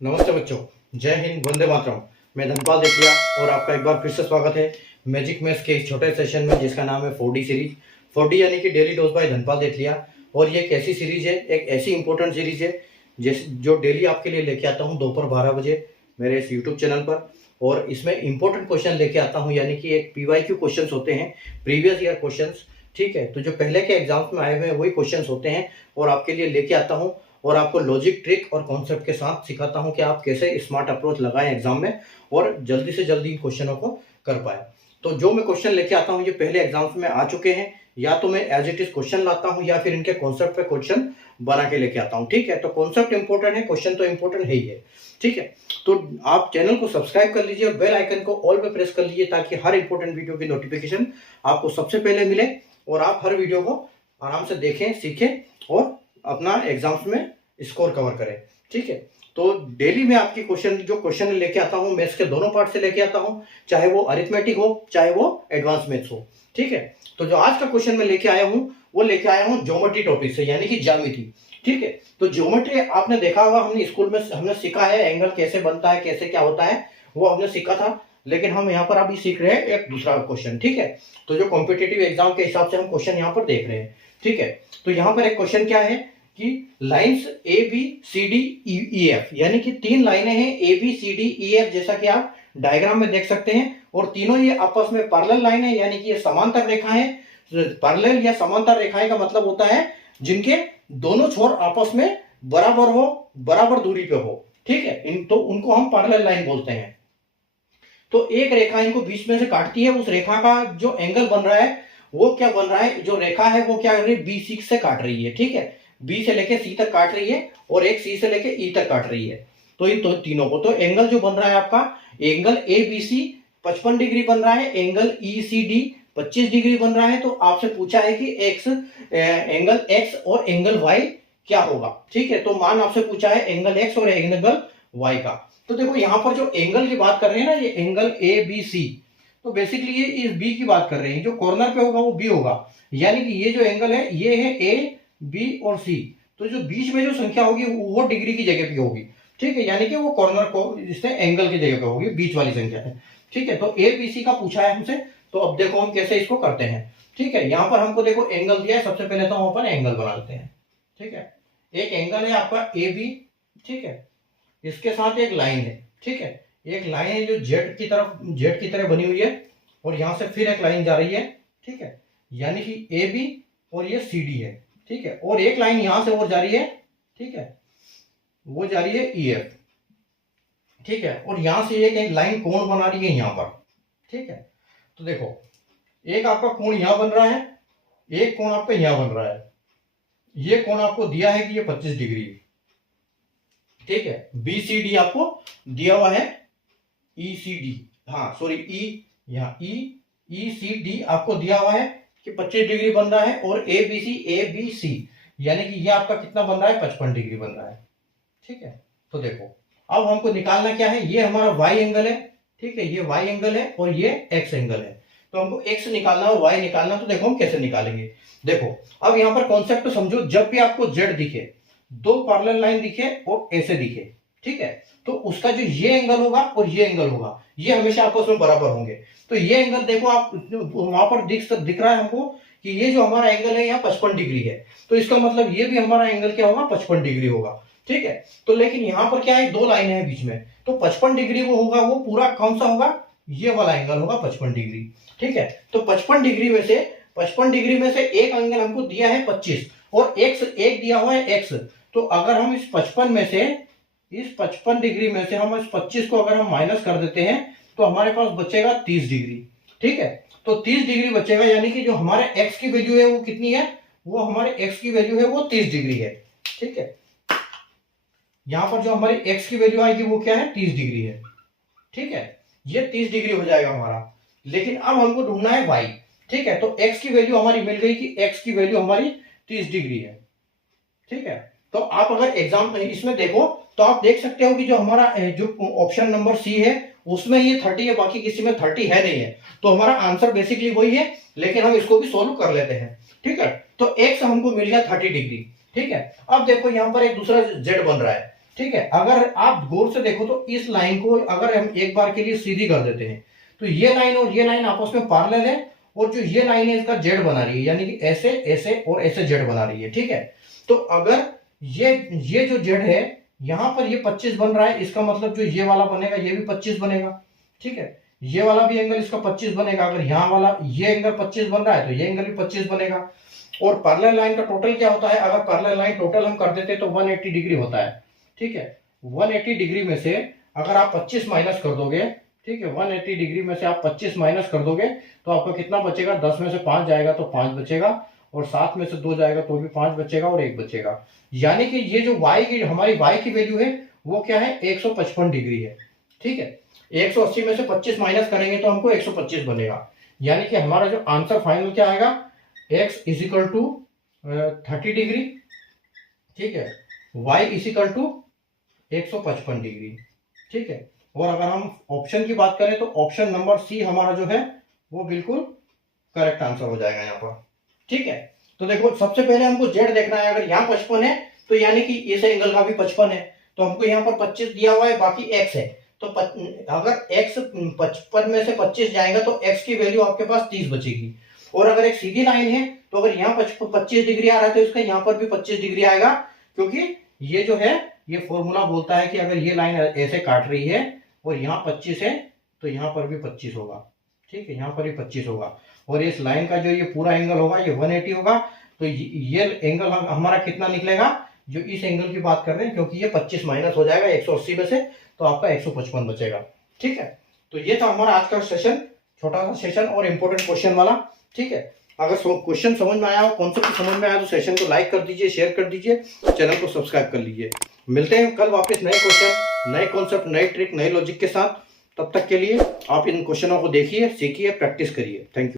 नमस्ते बच्चों, जय हिंद, वंदे मातरम। मैं धनपाल देखिया और आपका एक बार फिर से स्वागत है मैजिक मैथ्स के इस छोटे सेशन में जिसका नाम है 4D सीरीज। 4D यानी कि डेली डोज बाय धनपाल देखिया। और ये एक ऐसी सीरीज है, एक ऐसी इंपॉर्टेंट सीरीज है जो डेली आपके लिए लेके आता हूँ दोपहर 12 बजे मेरे इस यूट्यूब चैनल पर। और इसमें इंपॉर्टेंट क्वेश्चन लेके आता हूँ, यानी कि एक PYQ क्वेश्चन होते हैं, प्रीवियस ईयर क्वेश्चन। ठीक है, तो जो पहले के एग्जाम्स में आए हुए हैं वही क्वेश्चन होते हैं और आपके लिए लेके आता हूँ और आपको लॉजिक, ट्रिक और कॉन्सेप्ट के साथ सिखाता हूं कि आप कैसे स्मार्ट अप्रोच लगाएं एग्जाम में और जल्दी से जल्दी इन क्वेश्चनों को कर पाए। तो जो मैं क्वेश्चन लेके आता हूं ये पहले एग्जाम्स में आ चुके हैं, या तो मैं एज इट इज क्वेश्चन लाता हूं या फिर इनके कॉन्सेप्ट पे क्वेश्चन बना के लेके आता हूं। ठीक है, तो कॉन्सेप्ट इंपॉर्टेंट है, क्वेश्चन तो इंपॉर्टेंट है ही है। ठीक है, तो आप चैनल को सब्सक्राइब कर लीजिए और बेल आइकन को ऑल पे प्रेस कर लीजिए ताकि हर इंपॉर्टेंट वीडियो की नोटिफिकेशन आपको सबसे पहले मिले और आप हर वीडियो को आराम से देखें, सीखें और अपना एग्जाम्स में स्कोर कवर करें। ठीक है, तो डेली में आपकी क्वेश्चन लेके आता हूं, मैथ्स के दोनों पार्ट से लेके आता हूं, चाहे वो अरिथमेटिक हो चाहे वो एडवांस मैथ्स हो। ठीक है, तो जो आज का क्वेश्चन मैं लेके आया हूं वो लेके आया हूं ज्योमेट्री टॉपिक से, यानी कि ज्यामिति। ठीक है, तो ज्योमेट्री आपने देखा होगा, हमने स्कूल में हमने सीखा है, एंगल कैसे बनता है, कैसे क्या होता है वो हमने सीखा था। लेकिन हम यहाँ पर अभी सीख रहे हैं एक दूसरा क्वेश्चन। ठीक है, तो जो कॉम्पिटेटिव एग्जाम के हिसाब से हम क्वेश्चन यहाँ पर देख रहे हैं। ठीक है, तो यहाँ पर एक क्वेश्चन क्या है कि lines A B C D E F, यानी कि तीन लाइनें हैं A B C D E F, जैसा कि आप डायग्राम में देख सकते हैं। और तीनों ये आपस में पैरेलल लाइन है, यानी कि ये समांतर रेखा है। पैरेलल या समांतर रेखाएं का मतलब होता है जिनके दोनों छोर आपस में बराबर हो, बराबर दूरी पे हो। ठीक है, तो उनको हम पैरेलल लाइन बोलते हैं। तो एक रेखा इनको बीच में से काटती है, उस रेखा का जो एंगल बन रहा है वो क्या बन रहा है, जो रेखा है वो क्या कर रही है, B6 से काट रही है। ठीक है, बी से लेके सी तक काट रही है और एक सी से लेके ई तक काट रही है। तो इन तो तीनों को, तो एंगल जो बन रहा है आपका, angle A B C 55 degree बन रहा है, angle E C D 25 degree बन रहा है। तो आपसे पूछा है कि एंगल एक्स और एंगल वाई क्या होगा। ठीक है, तो मान आपसे पूछा है एंगल एक्स और एंगल वाई का। तो देखो यहाँ पर जो एंगल की बात कर रहे हैं ना, ये एंगल ए बी सी, तो बेसिकली ये इस बी की बात कर रहे हैं, जो कॉर्नर पे होगा वो बी होगा। यानी कि ये जो एंगल है ये है ए बी और सी, तो जो बीच में जो संख्या होगी वो डिग्री की जगह पे होगी। ठीक है, यानी कि वो कॉर्नर को इससे एंगल की जगह पे होगी, बीच वाली संख्या है। ठीक है, तो ए बी सी का पूछा है हमसे, तो अब देखो हम कैसे इसको करते हैं। ठीक है, यहां पर हमको देखो एंगल दिया है, सबसे पहले तो हम अपन एंगल बना लेते हैं। ठीक है, एक एंगल है आपका ए बी। ठीक है, इसके साथ एक लाइन है। ठीक है, एक लाइन है जो जेड की तरह बनी हुई है और यहां से फिर एक लाइन जा रही है। ठीक है, यानी कि ए बी और ये सी डी है। ठीक है, और एक लाइन यहां से और जा रही है। ठीक है, वो जा रही है ई एफ। ठीक है, और यहां से एक लाइन कोण बना रही है यहां पर। ठीक है, तो देखो एक आपका कोण यहां बन रहा है, एक कोण आपका यहां बन रहा है। ये कोण आपको दिया है कि ये 25 डिग्री। ठीक है, बी सी डी आपको दिया हुआ है, ई सी डी, हाँ सॉरी ई, यहां ई सी डी आपको दिया हुआ है कि 25 डिग्री बन रहा है। और ए बी सी यानी कि ये आपका कितना बन रहा है, 55 डिग्री बन रहा है। ठीक है, तो देखो अब हमको निकालना क्या है, ये हमारा वाई एंगल है। ठीक है, ये वाई एंगल है और ये एक्स एंगल है। तो हमको एक्स निकालना और वाई निकालना, तो देखो हम कैसे निकालेंगे। देखो अब यहां पर कॉन्सेप्ट तो समझो, जब भी आपको जेड दिखे, दो पैरेलल लाइन दिखे और ऐसे दिखे, ठीक है, तो उसका जो ये एंगल होगा और ये एंगल होगा, ये हमेशा आपस में बराबर होंगे। तो ये एंगल देखो आप वहां पर दिख रहा है हमको कि ये जो हमारा एंगल है यहाँ 55 डिग्री है, तो इसका मतलब ये भी हमारा एंगल क्या होगा, 55 डिग्री होगा। ठीक है, तो लेकिन यहाँ पर क्या है, दो लाइनें हैं बीच में, तो 55 डिग्री वो होगा, वो पूरा कौन सा होगा, ये वाला एंगल होगा 55 डिग्री। ठीक है, तो 55 डिग्री में से एक एंगल हमको दिया है 25 और एक्स एक दिया हुआ है एक्स। तो अगर हम इस 55 डिग्री में से हम इस 25 को अगर हम माइनस कर देते हैं तो हमारे पास बचेगा 30 डिग्री। ठीक है, तो 30 डिग्री बचेगा, यानी कि जो हमारे एक्स की वैल्यू है वो कितनी है, वो हमारे एक्स की वैल्यू है वो 30 डिग्री है। ठीक है, यहां पर जो हमारी एक्स की वैल्यू आएगी वो क्या है, 30 डिग्री है। ठीक है, ये 30 डिग्री हो जाएगा हमारा। लेकिन अब हमको ढूंढना है वाई। ठीक है, तो एक्स की वैल्यू हमारी मिल गई कि एक्स की वैल्यू हमारी 30 डिग्री है। ठीक है, तो आप अगर एग्जाम इसमें देखो तो आप देख सकते हो कि जो हमारा जो ऑप्शन नंबर सी है उसमें ये 30 है, बाकी किसी में 30 है नहीं है, तो हमारा आंसर बेसिकली वही है, लेकिन हम इसको भी सोल्व कर लेते हैं। ठीक है, तो एक्स हमको मिल गया 30 डिग्री। ठीक है, अब देखो यहां पर एक दूसरा जेड बन रहा है। ठीक है। अगर आप गौर से देखो तो इस लाइन को अगर हम एक बार के लिए सीधी कर देते हैं तो ये लाइन और ये लाइन आपस में पैरेलल है, और जो ये लाइन है इसका जेड बना रही है, यानी कि ऐसे ऐसे और ऐसे जेड बना रही है, ठीक है। तो अगर ये जो जेड है यहां पर ये 25 बन रहा है, इसका मतलब जो ये वाला बनेगा ये भी 25 बनेगा, ठीक है। ये वाला भी एंगल इसका 25 बनेगा। अगर यहाँ वाला ये एंगल 25 बन रहा है तो ये एंगल भी 25 बनेगा। और पैरेलल लाइन का टोटल क्या होता है, अगर पैरेलल लाइन टोटल हम कर देते तो 180 डिग्री होता है, ठीक है। 180 डिग्री में से अगर आप 25 माइनस कर दोगे, ठीक है, 180 डिग्री में से आप 25 माइनस कर दोगे तो आपका कितना बचेगा, 10 में से 5 जाएगा तो 5 बचेगा, और 7 में से 2 जाएगा तो भी 5 बचेगा, और 1 बचेगा। यानी कि ये जो y की हमारी y की वैल्यू है वो क्या है, 155 डिग्री है, ठीक है। 180 में से 25 माइनस करेंगे तो हमको 125 बनेगा। यानी कि हमारा जो आंसर फाइनल क्या आएगा, x is equal to 30 degree, ठीक है, y is equal to 155 degree, ठीक है। और अगर हम ऑप्शन की बात करें तो ऑप्शन नंबर सी हमारा जो है वो बिल्कुल करेक्ट आंसर हो जाएगा यहाँ पर, ठीक है। तो देखो सबसे पहले हमको जेड देखना है। अगर यहाँ 55 है तो यानी कि इस एंगल का भी 55 है, तो हमको यहाँ पर 25 दिया हुआ है, बाकी x है। तो अगर x 55 में से 25 जाएगा तो x की वैल्यू आपके पास 30 बचेगी। और अगर एक सीधी लाइन है तो अगर यहाँ 25 डिग्री आ रहा है तो इसका यहाँ पर भी 25 डिग्री आएगा, क्योंकि ये जो है ये फॉर्मूला बोलता है कि अगर ये लाइन ऐसे काट रही है और यहाँ 25 है तो यहाँ पर भी 25 होगा, ठीक है, यहाँ पर भी 25 होगा। और इस लाइन का जो ये पूरा एंगल होगा ये 180 होगा। तो ये एंगल हमारा कितना निकलेगा, जो इस एंगल की बात कर रहे हैं, क्योंकि ये 25 माइनस हो जाएगा 180 में से, तो आपका 155 बचेगा, ठीक है। तो ये था हमारा आज का सेशन, छोटा सा सेशन और इंपॉर्टेंट क्वेश्चन वाला, ठीक है। अगर क्वेश्चन समझ में आया हो, कॉन्सेप्ट समझ में आया तो सेशन को लाइक कर दीजिए, शेयर कर दीजिए, चैनल को सब्सक्राइब कर लीजिए। मिलते हैं कल वापस नए क्वेश्चन, नए कॉन्सेप्ट, नए ट्रिक, नए लॉजिक के साथ। तब तक के लिए आप इन क्वेश्चनों को देखिए, सीखिए, प्रैक्टिस करिए। Thank you.